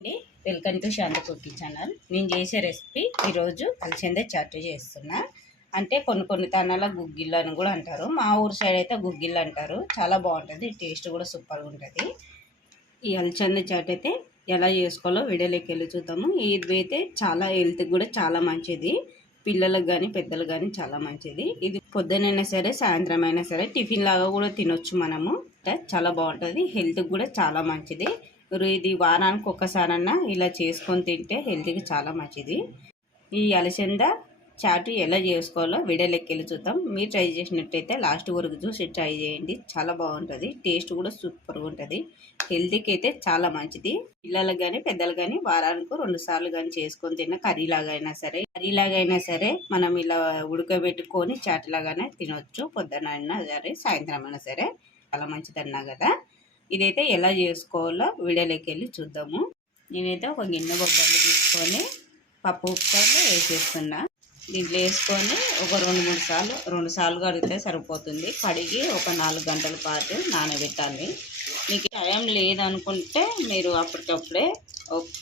అండి, welcome to Shanta cooking channel. నేను చేసే రెసిపీ ఈరోజు అలసంద చాటు చేస్తున్నా. అంటే కొన్ని తనాల గుగ్గిళ్ళు అని కూడా అంటారు. మా ఊరు సైడ్ అయితే గుగ్గిళ్ళు అంటారు. చాలా బాగుంటుంది, టేస్ట్ కూడా సూపర్గా ఉంటుంది. ఈ అలసంద చాటు అయితే ఎలా చేసుకోవాలో వీడియోలోకి వెళ్ళి చూద్దాము. ఇది అయితే చాలా హెల్త్కి కూడా చాలా మంచిది. పిల్లలకు కానీ పెద్దలకు కానీ చాలా మంచిది. ఇది పొద్దునైనా సరే సాయంత్రం అయినా సరే టిఫిన్ లాగా కూడా తినొచ్చు మనము. చాలా బాగుంటుంది, హెల్త్కి కూడా చాలా మంచిది. ఇది వారానికి ఒక్కసారన్నా ఇలా చేసుకొని తింటే హెల్త్కి చాలా మంచిది. ఈ అలసంద చాటు ఎలా చేసుకోవాలో వీడియోలోకి వెళ్ళి చూద్దాం. మీరు ట్రై చేసినట్టయితే లాస్ట్ వరకు చూసి ట్రై చేయండి. చాలా బాగుంటుంది, టేస్ట్ కూడా సూపర్గా ఉంటుంది. హెల్త్కి అయితే చాలా మంచిది. పిల్లలకు కానీ పెద్దలకు కానీ వారానికి 2 సార్లు కానీ చేసుకొని తిన్న కర్రీలాగా అయినా సరే మనం ఇలా ఉడకబెట్టుకొని చాటులాగానే తినొచ్చు. పొద్దున అయినా సరే సాయంత్రం అయినా సరే చాలా మంచిది అన్నా కదా. ఇదైతే ఎలా చేసుకోవాలో వీడియోలోకి వెళ్ళి చూద్దాము. నేనైతే ఒక గిన్నె బొబ్బర్లు తీసుకొని పప్పు ఉప్పులో వేసేస్తున్నా. దీంట్లో వేసుకొని ఒక 2 సార్లు కడిగితే సరిపోతుంది. కడిగి ఒక 4 గంటల పాటు నానబెట్టాలి. మీకు టైం లేదనుకుంటే మీరు అప్పటికప్పుడే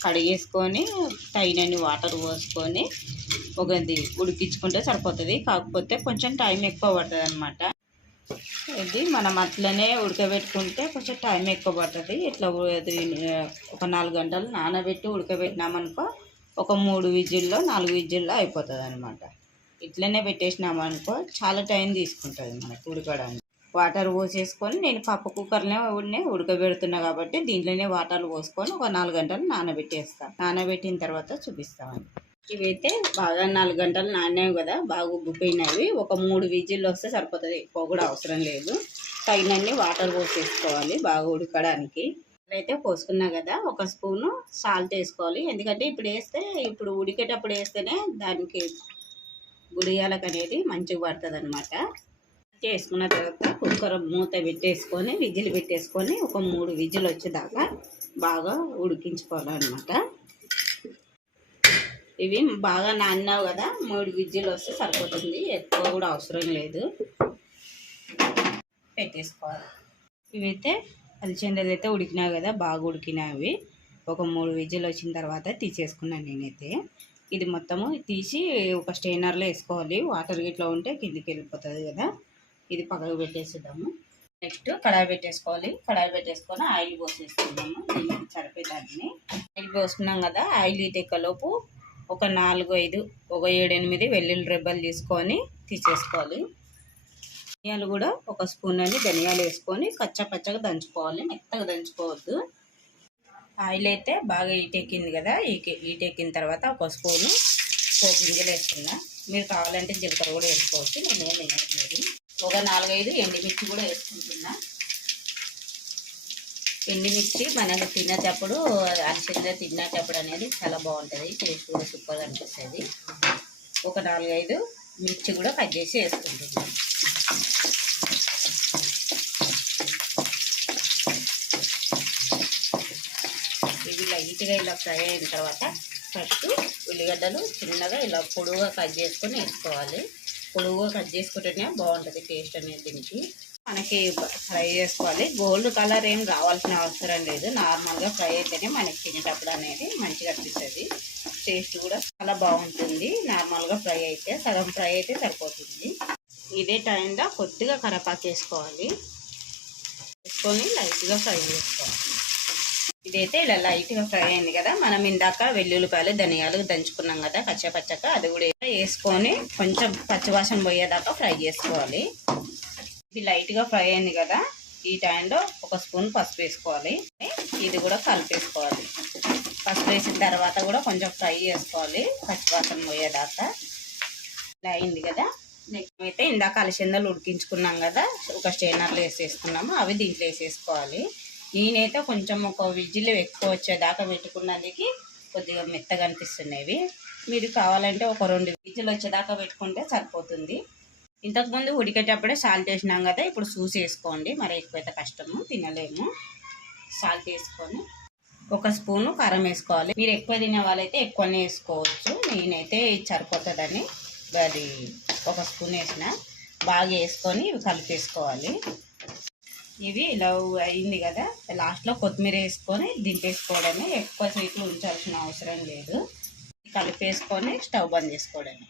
కడిగేసుకొని తగినన్ని వాటర్ పోసుకొని ఒకది ఉడికించుకుంటే సరిపోతుంది. కాకపోతే కొంచెం టైం ఎక్కువ పడుతుంది అన్నమాట. ఇది మనం అట్లనే ఉడకబెట్టుకుంటే కొంచెం టైం ఎక్కువ పడుతుంది. ఇట్లా ఒక 4 గంటలు నానబెట్టి ఉడకబెట్టినామనుకో ఒక 3 విజిల్లో 4 విజిల్లో అయిపోతుంది అనమాట. ఇట్లనే పెట్టేసినామనుకో చాలా టైం తీసుకుంటుంది మనకు ఉడకడానికి. వాటర్ పోసేసుకొని నేను పప్పు కుక్కర్లోనే ఉడకబెడుతున్నా కాబట్టి దీంట్లోనే వాటర్ పోసుకొని ఒక 4 గంటలు నానబెట్టేస్తాను. నానబెట్టిన తర్వాత చూపిస్తామని. ఇవైతే బాగా 4 గంటలు నానేవి కదా, బాగా ఉబ్బిపోయినవి. ఒక 3 విజిల్లు వస్తే సరిపోతుంది, ఎక్కువ కూడా అవసరం లేదు. తగినన్ని వాటర్ పోసేసుకోవాలి బాగా ఉడకడానికి. అయితే పోసుకున్నా కదా, ఒక స్పూను సాల్ట్ వేసుకోవాలి. ఎందుకంటే ఇప్పుడు ఉడికేటప్పుడు వేస్తేనే దానికి గుడియాలకు అనేది మంచిగా పడుతుంది అనమాట. వేసుకున్న తర్వాత కుక్కర్ మూత పెట్టేసుకొని విజిల్ పెట్టేసుకొని ఒక 3 విజిల్ వచ్చేదాకా బాగా ఉడికించుకోవాలన్నమాట. ఇవి బాగా నాన్నావు కదా, 3 విజిల్ వస్తే సరిపోతుంది, ఎక్కువ కూడా అవసరం లేదు. పెట్టేసుకోవాలి. ఇవైతే అలసందలు అయితే ఉడికినావు కదా, బాగా ఉడికినవి. ఒక 3 విజిల్ వచ్చిన తర్వాత తీసేసుకున్నాను నేనైతే. ఇది మొత్తము తీసి ఒక స్టెయినర్లో వేసుకోవాలి. వాటర్ గిట్లా ఉంటే కిందికి వెళ్ళిపోతుంది కదా. ఇది పక్కకు పెట్టేసేద్దాము. నెక్స్ట్ కడాయి పెట్టేసుకోవాలి. కడాయి పెట్టేసుకొని ఆయిల్ పోసేసుకుందాము. దీనికి సరిపోయేదాన్ని ఆయిల్ పోసుకున్నాం కదా. ఆయిల్ ఇటెక్కలోపు ఒక 4-5 ఒక 7-8 వెల్లుల్లి రెబ్బలు తీసుకొని తీసేసుకోవాలి. ధనియాలు కూడా ఒక స్పూన్ అని ధనియాలు వేసుకొని పచ్చగా దంచుకోవాలి, మెత్తగా దంచుకోవద్దు. ఆయిల్ అయితే బాగా ఈటెక్కింది కదా. ఈటెక్కిన తర్వాత ఒక స్పూను పోపు గింజలు వేసుకున్నా. మీరు కావాలంటే జీలకర్ర కూడా వేసుకోవచ్చు, నేనేం వేయట్లేదు. ఒక 4-5 ఎండుమిర్చి కూడా వేసుకుంటున్నా. ఎండుమిర్చి మనకు తినేటప్పుడు అలసంద తినేటప్పుడు అనేది చాలా బాగుంటుంది, టేస్ట్ కూడా సూపర్గా అనిపిస్తుంది. ఒక 4-5 మిర్చి కూడా కట్ చేసి వేసుకుంటున్నాం. ఇవి లైట్గా ఇలా ఫ్రై అయిన తర్వాత ఫస్ట్ ఉల్లిగడ్డలు చిన్నగా ఇలా పొడువుగా కట్ చేసుకొని వేసుకోవాలి. పొడువుగా కట్ చేసుకుంటేనే బాగుంటుంది టేస్ట్ అనేది. దీనికి మనకి ఫ్రై చేసుకోవాలి. గోల్డ్ కలర్ ఏం రావాల్సిన అవసరం లేదు, నార్మల్గా ఫ్రై అయితేనే మనకి తినేటప్పుడు అనేది మంచిగా అనిపిస్తుంది. టేస్ట్ కూడా చాలా బాగుంటుంది. నార్మల్గా ఫ్రై అయితే సగం ఫ్రై అయితే సరిపోతుంది. ఇదే టైంలో కొద్దిగా కరివేపాకు వేసుకోవాలి. వేసుకొని లైట్గా ఫ్రై చేసుకోవాలి. ఇదైతే ఇలా లైట్గా ఫ్రై అయింది కదా. మనం ఇందాక వెల్లుల్లిపాయలు ధనియాలు దంచుకున్నాం కదా పచ్చగా, అది కూడా వేసుకొని కొంచెం పచ్చివాసన పోయేదాకా ఫ్రై చేసుకోవాలి. ఇది లైట్గా ఫ్రై అయింది కదా. ఈ టైంలో ఒక స్పూన్ పసుపు వేసుకోవాలి. ఇది కూడా కలిపేసుకోవాలి. పసుపు వేసిన తర్వాత కూడా కొంచెం ఫ్రై చేసుకోవాలి పచ్చివాసన పోయేదాకా. ఇలా అయింది కదా. నెక్స్ట్ అయితే ఇందాక అలసందలు ఉడికించుకున్నాం కదా, ఒక స్టెయినర్లో వేసేసుకున్నాము. అవి దీంట్లో వేసేసుకోవాలి. నేనైతే కొంచెం ఒక విజిల్ ఎక్కువ వచ్చేదాకా పెట్టుకున్నందుకు కొద్దిగా మెత్తగా అనిపిస్తున్నాయి. మీరు కావాలంటే ఒక 2 విజిల్ వచ్చేదాకా పెట్టుకుంటే సరిపోతుంది. ఇంతకుముందు ఉడికేటప్పుడే సాల్ట్ వేసినాం కదా, ఇప్పుడు చూసి వేసుకోండి, మరి ఎక్కువైతే కష్టము తినలేము. సాల్ట్ వేసుకొని ఒక స్పూను కారం వేసుకోవాలి. మీరు ఎక్కువ తినే వాళ్ళైతే ఎక్కువనే వేసుకోవచ్చు. నేనైతే సరిపోతుందని అది ఒక స్పూన్ వేసిన. బాగా వేసుకొని కలిపేసుకోవాలి. ఇవి ఇలా అయింది కదా, లాస్ట్లో కొత్తిమీర వేసుకొని దింపేసుకోవడమే. ఎక్కువ సేపు ఉంచాల్సిన అవసరం లేదు. కలిపేసుకొని స్టవ్ బంద్ చేసుకోవడమే.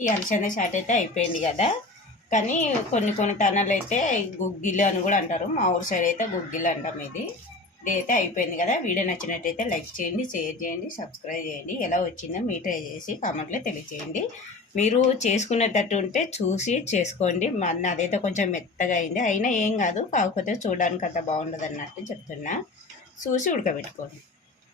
ఈ అలసంద చాట్ అయితే అయిపోయింది కదా. కానీ కొన్ని కొన్ని తనాలు అయితే గుగ్గిలు అని కూడా అంటారు. మా ఊరు సైడ్ అయితే గుగ్గిలు అంటాం. ఇది అయితే అయిపోయింది కదా. వీడియో నచ్చినట్టయితే లైక్ చేయండి, షేర్ చేయండి, సబ్స్క్రైబ్ చేయండి. ఎలా వచ్చిందో మీ ట్రై చేసి కామెంట్లో తెలియచేయండి. మీరు చేసుకునేటట్టు ఉంటే చూసి చేసుకోండి. నాదైతే కొంచెం మెత్తగా అయింది, అయినా ఏం కాదు. కాకపోతే చూడడానికి అంత బాగుండదు అన్నట్టు చెప్తున్నా. చూసి ఉడకబెట్టుకోండి.